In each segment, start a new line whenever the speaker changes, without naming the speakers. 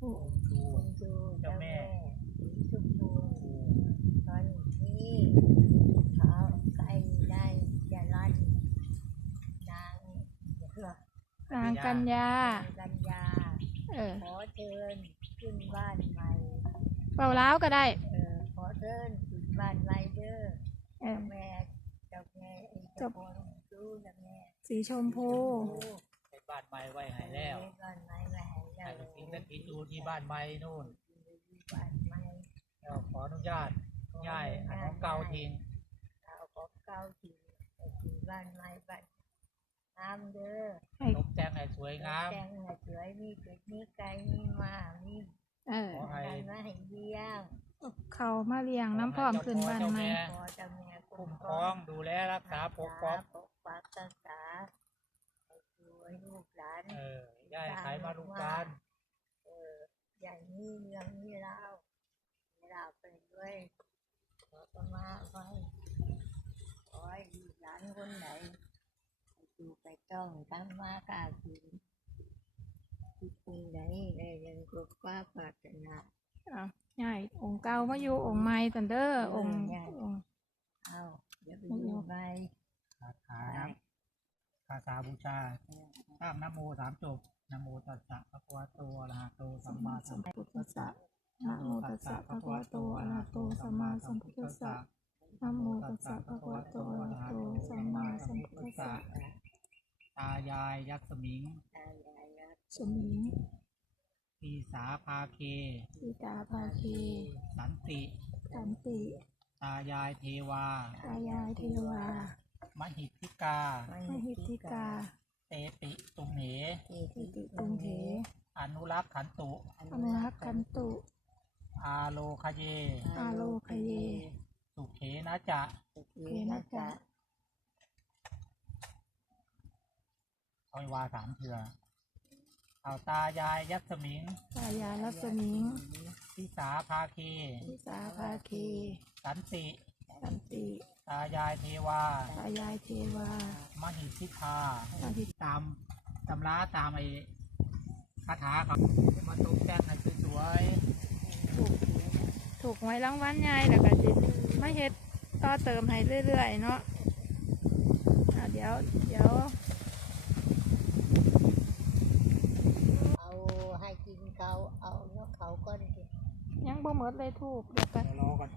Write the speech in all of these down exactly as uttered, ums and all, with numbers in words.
ผู้
ดูเจ้าแม่ชุมพูตอนนี้เขาใกล้ได้จะรัดนาง
นางกัญญา
กัญญา
เออ
ขอเชิญขึ้นบ้านใหม่
เป่าล้าวก็ได้
เออขอเชิญขึ้นบ้านใหม่เด้อเจ้าแม่เจ้าแม่เจ้าพ่อดูเจ้าแม่
สีชมพู
ในบ้านใหม่ไว้ให้แล้ว
บ้านใหม่ไว้ให้แล้ว
แต่กินแต่กินดูที่บ้านใหม่นู่น
บ้านใหม่
เราขออนุญาตย้ายอันของเก่าทิ้ง
เอาของเก่าทิ้งไปที่บ้านใหม่บ้านงามเด้อ
ตกแต่งให้สวยงาม
แต่งให้สวยมีเป็ดมีไก่มีม้ามี
เออ
ขอให้
มาให้เลี้ยง
เขามาเลี้ยงน้ำพร้อมขึ้นบ้านใหม่
ขอเจ้าแม่
คุ้มครองดูแลรักษาปกป้อง
ปกปักรักษาให้ดูให้ลูกหลาน
เออย่าให้ใครมาลูกการ
เออใหญ่นี่เรื่องนี้เล่าเล่าไปด้วยขอประมาไว้ขอให้ลูกหลานคนไหนดูไปต้องทำมาค้าขึ้นที่คนไหนได้ยังกบฟ้าปรารถนา
อ่ะใหญ่องค์เก่ามาอยู่องค์ใหม่ตันเดอร์องค์องค์
เอาเดี๋ยวไปอยู่ใหม่
คาถาคาถาบูชาตั้งนะโมสามจบนะโมตัสสะภะคะวะโตอะระหะโตสัมมาสัมพุทธัสสะ
นะโมตัสสะภะคะวะโตอะระหะโตสัมมาสัมพุทธัสสะนะโมตัสสะภะคะวะโตอะระหะโตสัมมาสัมพุทธัสสะ
ตายายยักษ์สมิง
สมิง
ปีสาภาเค
ปีตาภาเค
สันติ
สันติ
ตายายเทวา
ตายายเทวาม
หิทธิกาม
หิทธิกา
เตติตุงเห
เตติตุงเห
อนุรักษ์ขันตุ
อนุรักษ์ขันตุ
อาโลคเย
อาโลคเย
สุเขนะจะ
สุเขนะจะ
คอยวาสามเถื่อเอาตายายยักษ์สมิง
ตายายยักษ์สมิง
พิสาภาคี
พิสาภาคี
สันติ
สันติ
ตายายเทวา
ตายายเทวาม
หิทธิกามหิตามตำราตามไอ้คาถาครับมาตกแต่งให้สวย
ถูกถูกไว้รางวัลใหญ่แล้วก็จิไม่เฮ็ดต่อเติมให้เรื่อยๆเนาะเดี๋ยวเดี๋ยว
เอาให้กินเขาเอาเนาะเขาก็ได้
ยังบ่หมดเลยถูกเดี๋ยวกัน
รอก่อน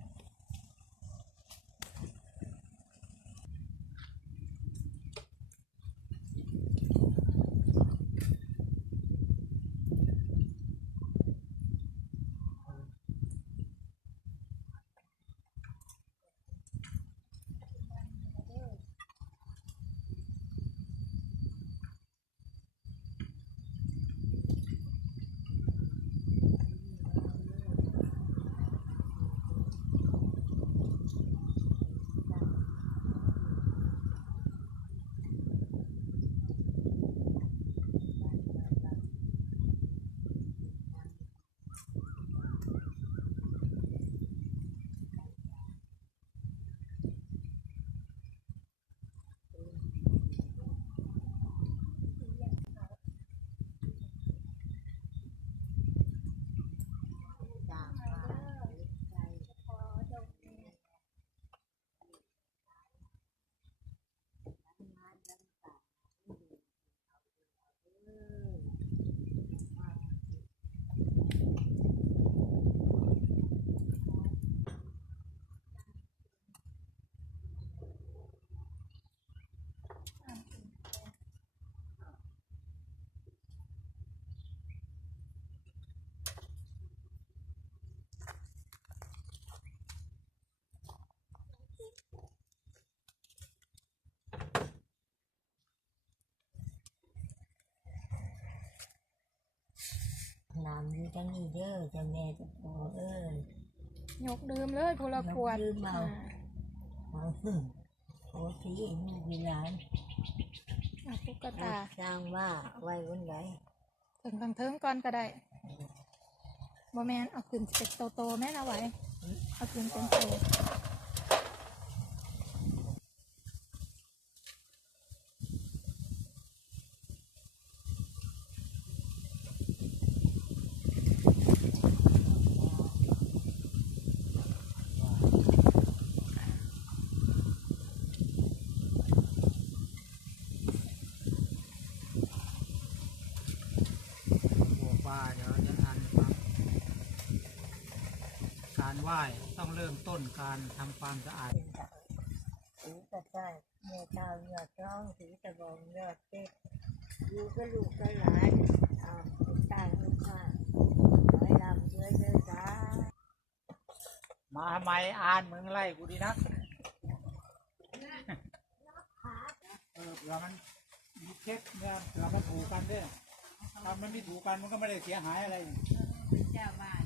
น้ำอยู่ทั้งนี้เด้อจะแม่จะพอเอ้ย
ยกดื่มเลยพลขวด
ดื่มเอาเอาโอ้ที่มีวิญญาณ
ตุ๊กตา
สร้างว่าไว้วันไหน
ถึงทางเทิงก่อนก็ได้บ่แม่นเอาขึ้นเป็นโตๆแม่เอาไว้เอาขึ้นเป็นโต
ไหว้ต้องเริ่มต้นการทำความสะอาด
เป็นดาวสีกระจายเมื่อเช้าเนื้อจ้องสีตะบองเนื้อเต็กดูก็ลูกก็หลานอ้าวตายลูกมาขอให้ลำด้วยเด้อจ้า
มาทำไมอ่านมึงไล่กูดีนักเออเผื่อมันมีเช็คเนี่ยเผื่อมันถูกกันด้วยถ้ามันไม่ถูกกันมันก็ไม่ได้เสียหายอะไร
เจ้าบ้าน